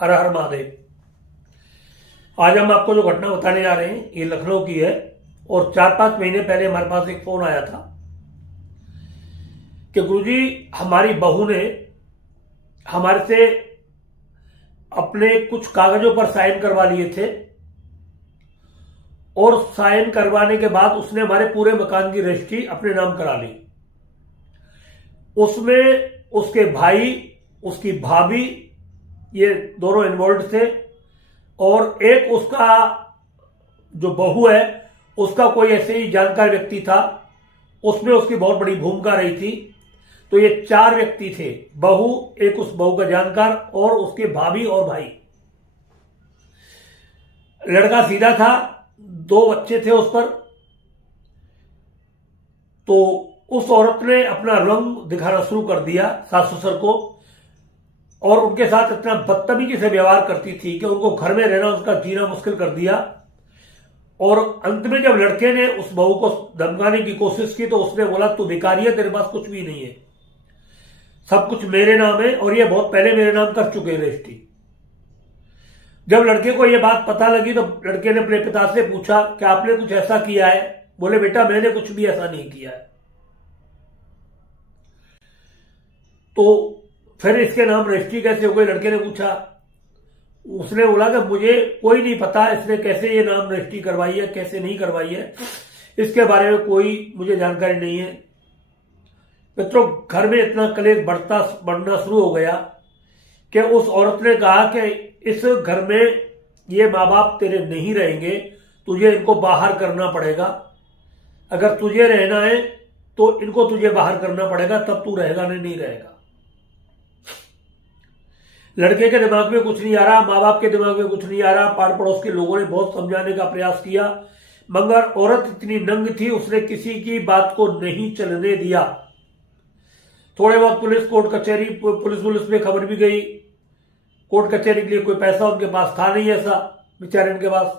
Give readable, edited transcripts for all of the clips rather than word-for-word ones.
हर हर महादेव। आज हम आपको जो घटना बताने जा रहे हैं ये लखनऊ की है और 4-5 महीने पहले हमारे पास एक फोन आया था कि गुरुजी हमारी बहू ने हमारे से अपने कुछ कागजों पर साइन करवा लिए थे और साइन करवाने के बाद उसने हमारे पूरे मकान की रजिस्ट्री अपने नाम करा ली। उसमें उसके भाई, उसकी भाभी, ये दोनों इन्वॉल्व थे और एक उसका जो बहू है उसका कोई ऐसे ही जानकार व्यक्ति था, उसमें उसकी बहुत बड़ी भूमिका रही थी। तो ये 4 व्यक्ति थे, बहू, एक उस बहू का जानकार और उसके भाभी और भाई। लड़का सीधा था, 2 बच्चे थे उस पर। तो उस औरत ने अपना रंग दिखाना शुरू कर दिया सास ससुर को और उनके साथ इतना बदतमीजी से व्यवहार करती थी कि उनको घर में रहना, उसका जीना मुश्किल कर दिया। और अंत में जब लड़के ने उस बहू को धमकाने की कोशिश की तो उसने बोला तू भिखारी है, तेरे पास कुछ भी नहीं है, सब कुछ मेरे नाम है और ये बहुत पहले मेरे नाम कर चुके हैं रजिस्ट्री। जब लड़के को यह बात पता लगी तो लड़के ने अपने पिता से पूछा कि आपने कुछ ऐसा किया है? बोले बेटा मैंने कुछ भी ऐसा नहीं किया है। तो फिर इसके नाम रजिस्ट्री कैसे हो गई? लड़के ने पूछा। उसने बोला कि मुझे कोई नहीं पता इसने कैसे ये नाम रजिस्ट्री करवाई है, कैसे नहीं करवाई है, इसके बारे में कोई मुझे जानकारी नहीं है। मित्रों, घर में इतना कलेश बढ़ना शुरू हो गया कि उस औरत ने कहा कि इस घर में ये माँ बाप तेरे नहीं रहेंगे, तुझे इनको बाहर करना पड़ेगा। अगर तुझे रहना है तो इनको तुझे बाहर करना पड़ेगा, तब तू रहेगा, नहीं रहेगा। लड़के के दिमाग में कुछ नहीं आ रहा, माँ बाप के दिमाग में कुछ नहीं आ रहा। पाड़ पड़ोस के लोगों ने बहुत समझाने का प्रयास किया मगर औरत इतनी नंग थी, उसने किसी की बात को नहीं चलने दिया। थोड़े बहुत पुलिस, कोर्ट कचहरी, पुलिस में खबर भी गई। कोर्ट कचहरी के लिए कोई पैसा उनके पास था नहीं, ऐसा बेचारे उनके पास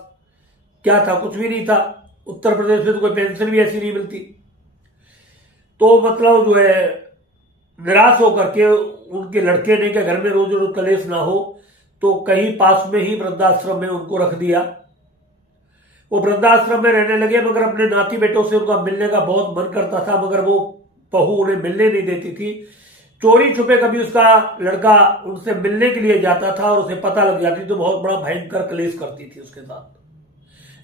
क्या था? कुछ भी नहीं था। उत्तर प्रदेश में तो कोई पेंशन भी ऐसी नहीं मिलती। तो मतलब जो है निराश होकर के उनके लड़के ने के घर में रोज रोज कलेश ना हो तो कहीं पास में ही वृद्धाश्रम में उनको रख दिया। वो वृद्धाश्रम में रहने लगे मगर अपने नाती बेटों से उनका मिलने का बहुत मन करता था मगर वो बहू उन्हें मिलने नहीं देती थी। चोरी छुपे कभी उसका लड़का उनसे मिलने के लिए जाता था और उसे पता लग जाती तो बहुत बड़ा भयंकर कलेश करती थी उसके साथ,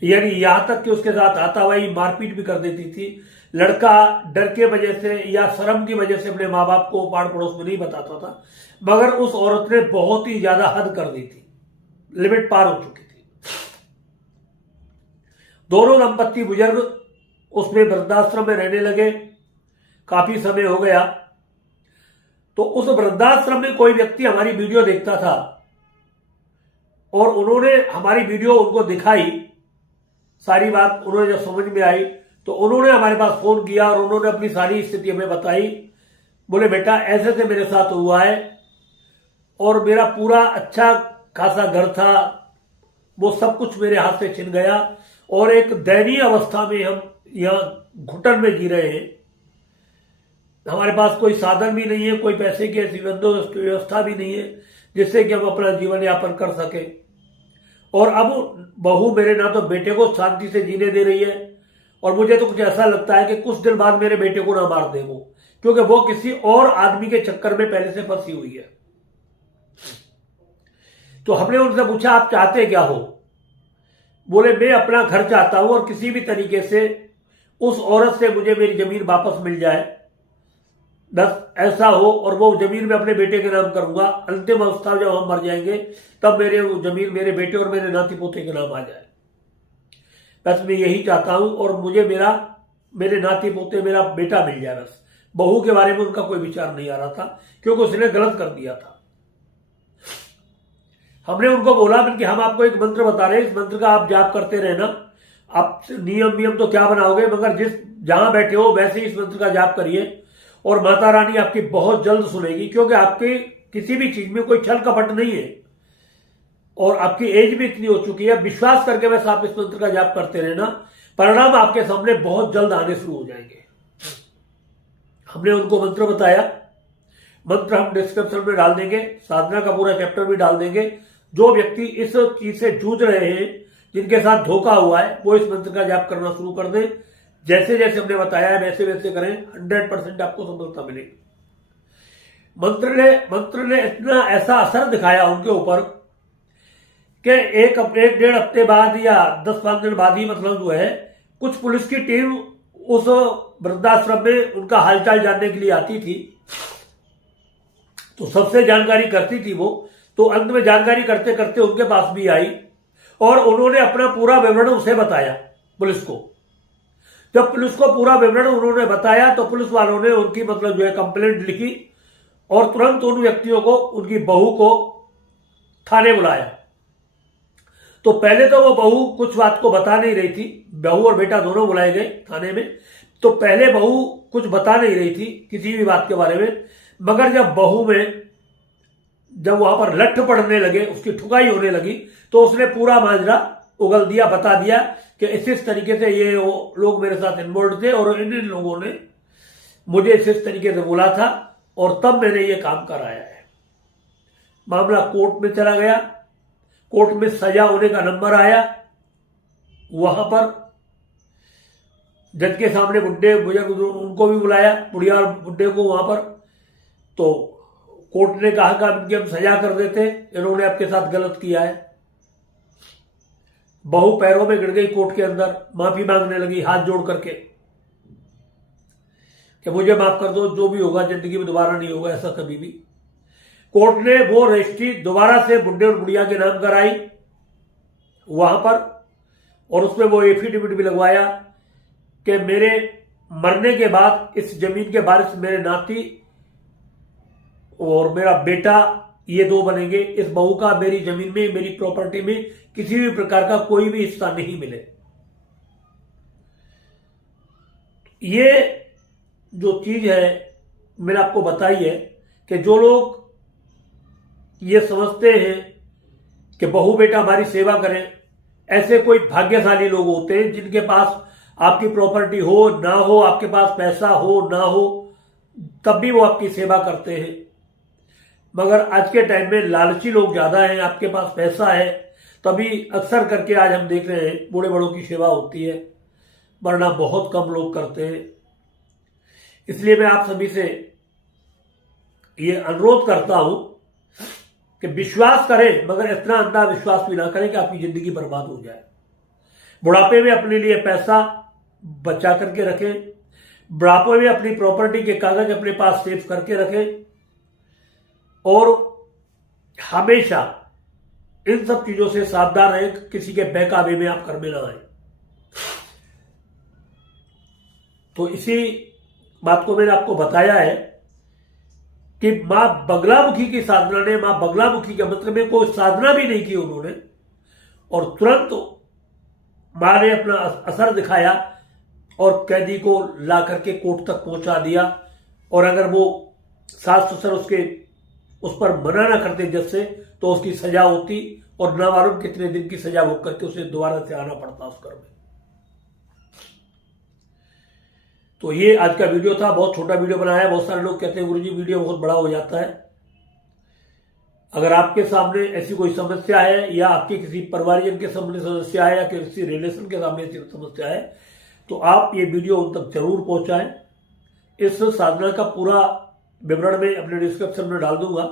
यानी यहां तक कि उसके साथ हाथापाई मारपीट भी कर देती थी। लड़का डर के वजह से या शर्म की वजह से अपने माँ बाप को पाड़ पड़ोस में नहीं बताता था मगर उस औरत ने बहुत ही ज्यादा हद कर दी थी, लिमिट पार हो चुकी थी। दोनों दंपत्ति बुजुर्ग उसमें वृद्धाश्रम में रहने लगे, काफी समय हो गया। तो उस वृद्धाश्रम में कोई व्यक्ति हमारी वीडियो देखता था और उन्होंने हमारी वीडियो उनको दिखाई। सारी बात उन्होंने जब समझ में आई तो उन्होंने हमारे पास फोन किया और उन्होंने अपनी सारी स्थिति हमें बताई। बोले बेटा ऐसे से मेरे साथ हुआ है और मेरा पूरा अच्छा खासा घर था, वो सब कुछ मेरे हाथ से छिन गया और एक दयनीय अवस्था में हम यहाँ घुटन में जी रहे हैं। हमारे पास कोई साधन भी नहीं है, कोई पैसे की ऐसी व्यवस्था भी नहीं है जिससे कि हम अपना जीवन यापन कर सके। और अब बहू मेरे ना तो बेटे को शांति से जीने दे रही है और मुझे तो कुछ ऐसा लगता है कि कुछ दिन बाद मेरे बेटे को ना मार दे वो, क्योंकि वो किसी और आदमी के चक्कर में पहले से फंसी हुई है। तो हमने उनसे पूछा आप चाहते क्या हो? बोले मैं अपना घर चाहता हूं और किसी भी तरीके से उस औरत से मुझे मेरी जमीन वापस मिल जाए, बस ऐसा हो और वो जमीन में अपने बेटे के नाम करूंगा। अंतिम अवस्था जब हम मर जाएंगे तब मेरे जमीन मेरे बेटे और मेरे नाती पोते के नाम आ जाए, बस मैं यही चाहता हूं और मुझे मेरे नाती पोते मेरा बेटा मिल जाए बस। बहू के बारे में उनका कोई विचार नहीं आ रहा था क्योंकि उसने गलत कर दिया था। हमने उनको बोला कि हम आपको एक मंत्र बता रहे हैं, इस मंत्र का आप जाप करते रहना। आप नियम तो क्या बनाओगे मगर जहां बैठे हो वैसे ही इस मंत्र का जाप करिए और माता रानी आपकी बहुत जल्द सुनेगी, क्योंकि आपकी किसी भी चीज में कोई छल कपट नहीं है और आपकी एज भी इतनी हो चुकी है। विश्वास करके बस आप इस मंत्र का जाप करते रहना, परिणाम आपके सामने बहुत जल्द आने शुरू हो जाएंगे। हमने उनको मंत्र बताया, मंत्र हम डिस्क्रिप्शन में डाल देंगे, साधना का पूरा चैप्टर भी डाल देंगे, जो व्यक्ति इस चीज से जूझ रहे हैं, जिनके साथ धोखा हुआ है, वो इस मंत्र का जाप करना शुरू कर दें। जैसे जैसे हमने बताया है वैसे वैसे करें, 100% आपको सफलता मिलेगी। मंत्र ने इतना ऐसा असर दिखाया उनके ऊपर कि एक डेढ़ हफ्ते बाद या 10-5 दिन बाद ही मतलब जो है, कुछ पुलिस की टीम उस वृद्धाश्रम में उनका हालचाल जानने के लिए आती थी। तो सबसे जानकारी करती थी वो, तो अंत में जानकारी करते करते उनके पास भी आई और उन्होंने अपना पूरा विवरण उसे बताया पुलिस को। जब पुलिस को पूरा विवरण उन्होंने बताया तो पुलिस वालों ने उनकी मतलब जो है कंप्लेंट लिखी और तुरंत उन व्यक्तियों को, उनकी बहू को थाने बुलाया। तो पहले तो वो बहू कुछ बात को बता नहीं रही थी, बहू और बेटा दोनों बुलाए गए थाने में। तो पहले बहू कुछ बता नहीं रही थी किसी भी बात के बारे में, मगर जब बहू में जब वहां पर लठ पड़ने लगे, उसकी ठुकाई होने लगी, तो उसने पूरा माजरा उगल दिया, बता दिया कि इस तरीके से ये वो लोग मेरे साथ इन्वॉल्व थे और इन लोगों ने मुझे इस तरीके से बोला था और तब मैंने ये काम कराया है। मामला कोर्ट में चला गया, कोर्ट में सजा होने का नंबर आया। वहां पर जज के सामने बुढ़े बुजुर्ग उनको भी बुलाया, बुढ़िया और बुढ़े को वहां पर। तो कोर्ट ने कहा कि इनकी हम सजा कर देते, इन्होंने आपके साथ गलत किया है। बहू पैरों में गिर गई कोर्ट के अंदर, माफी मांगने लगी हाथ जोड़ करके कि मुझे माफ कर दो, जो भी होगा जिंदगी में दोबारा नहीं होगा ऐसा कभी भी। कोर्ट ने वो रजिस्ट्री दोबारा से बुढ़े और बुढ़िया के नाम कराई वहां पर और उसमें वो एफिडेविट भी लगवाया कि मेरे मरने के बाद इस जमीन के वारिस मेरे नाती और मेरा बेटा, ये दो बनेंगे। इस बहू का मेरी जमीन में, मेरी प्रॉपर्टी में किसी भी प्रकार का कोई भी हिस्सा नहीं मिले। ये जो चीज है मैंने आपको बताई है कि जो लोग ये समझते हैं कि बहू बेटा हमारी सेवा करें, ऐसे कोई भाग्यशाली लोग होते हैं जिनके पास आपकी प्रॉपर्टी हो ना हो, आपके पास पैसा हो ना हो, तब भी वो आपकी सेवा करते हैं। मगर आज के टाइम में लालची लोग ज्यादा हैं, आपके पास पैसा है तभी अक्सर करके आज हम देख रहे हैं बूढ़े बड़ों की सेवा होती है, वरना बहुत कम लोग करते हैं। इसलिए मैं आप सभी से ये अनुरोध करता हूं कि विश्वास करें, मगर इतना अंधा विश्वास भी ना करें कि आपकी जिंदगी बर्बाद हो जाए। बुढ़ापे में अपने लिए पैसा बचा करके रखें, बुढ़ापे में अपनी प्रॉपर्टी के कागज अपने पास सेव करके रखें और हमेशा इन सब चीजों से सावधान रहें, किसी के बहकावे में आप कर्मे ना आए। तो इसी बात को मैंने आपको बताया है कि मां बगलामुखी की साधना ने, मां बगलामुखी के मंत्र में कोई साधना भी नहीं की उन्होंने और तुरंत मां ने अपना असर दिखाया और कैदी को ला करके कोर्ट तक पहुंचा दिया। और अगर वो सास ससुर उसके उस पर मना ना करते जज से तो उसकी सजा होती और ना मालूम कितने दिन की सजा भोग करके उसे दोबारा से आना पड़ता उस घर में। तो ये आज का वीडियो था, बहुत छोटा वीडियो बनाया है। बहुत सारे लोग कहते हैं गुरुजी वीडियो बहुत बड़ा हो जाता है। अगर आपके सामने ऐसी कोई समस्या है या आपके किसी परिवारजन के सामने समस्या है या किसी रिलेशन के सामने ऐसी समस्या है तो आप ये वीडियो उन तक जरूर पहुंचाएं। इस साधना का पूरा विवरण में अपने डिस्क्रिप्शन में डाल दूंगा,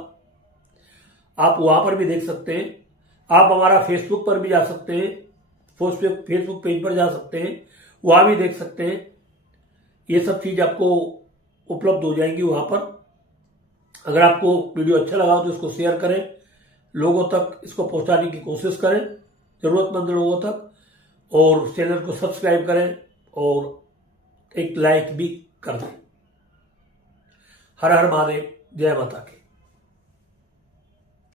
आप वहां पर भी देख सकते हैं। आप हमारा फेसबुक पर भी जा सकते हैं, फेसबुक पेज पर जा सकते हैं, वहां भी देख सकते हैं। ये सब चीज आपको उपलब्ध हो जाएंगी वहां पर। अगर आपको वीडियो अच्छा लगा तो इसको शेयर करें, लोगों तक इसको पहुंचाने की कोशिश करें, जरूरतमंद लोगों तक, और चैनल को सब्सक्राइब करें और एक लाइक भी कर दें। हर हर महादेव, जय माता की।